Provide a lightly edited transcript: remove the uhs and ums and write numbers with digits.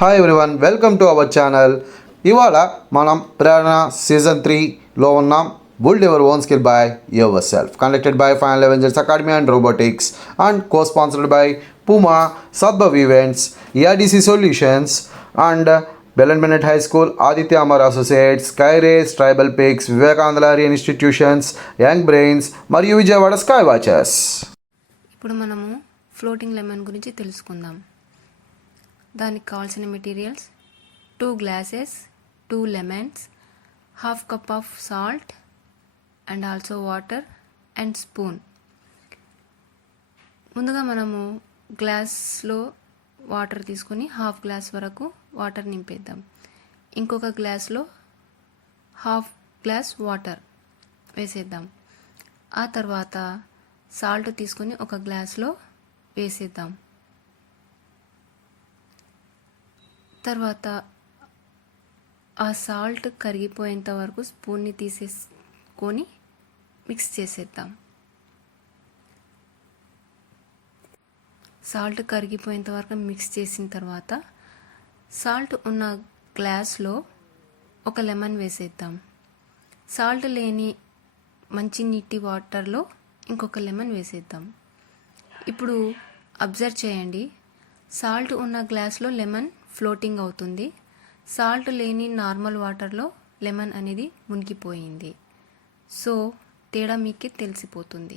Hi everyone, welcome to our channel. ఇవాళ మనం ప్రేరణ season 3లో ఉన్నాం. Build your own skill by your self, conducted by final Avengers academy and robotics and co-sponsored by Puma, Sadbhav Events, ERDC Solutions and Bell and Bennett High School, Aditya Amar Associates, Skyrays, Tribal Peaks, Vivekananda Larian Institutions, Young Brains మరియు Vijayawada sky watches. ఇప్పుడు మనము floating lemon గురించి తెలుసుకుందాం. దానికి కావాల్సిన materials 2 glasses, 2 lemons, half cup of salt and also water and spoon. ముందుగా మనము గ్లాస్లో వాటర్ తీసుకొని హాఫ్ గ్లాస్ వరకు వాటర్ నింపేద్దాం. ఇంకొక గ్లాస్లో హాఫ్ గ్లాస్ వాటర్ వేసేద్దాం. ఆ తర్వాత సాల్ట్ తీసుకొని ఒక గ్లాస్లో వేసేద్దాం. తర్వాత ఆ సాల్ట్ కరిగిపోయేంత వరకు స్పూన్ని తీసేసుకొని మిక్స్ చేసేద్దాం. సాల్ట్ కరిగిపోయేంత వరకు మిక్స్ చేసిన తర్వాత సాల్ట్ ఉన్న గ్లాస్లో ఒక లెమన్ వేసేద్దాం. సాల్ట్ లేని మంచి నీటి వాటర్లో ఇంకొక లెమన్ వేసేద్దాం. ఇప్పుడు అబ్జర్వ్ చేయండి, సాల్ట్ ఉన్న గ్లాస్లో లెమన్ ఫ్లోటింగ్ అవుతుంది. సాల్ట్ లేని నార్మల్ వాటర్లో లెమన్ అనేది మునిగిపోయింది. సో తేడా మీకు తెలిసిపోతుంది.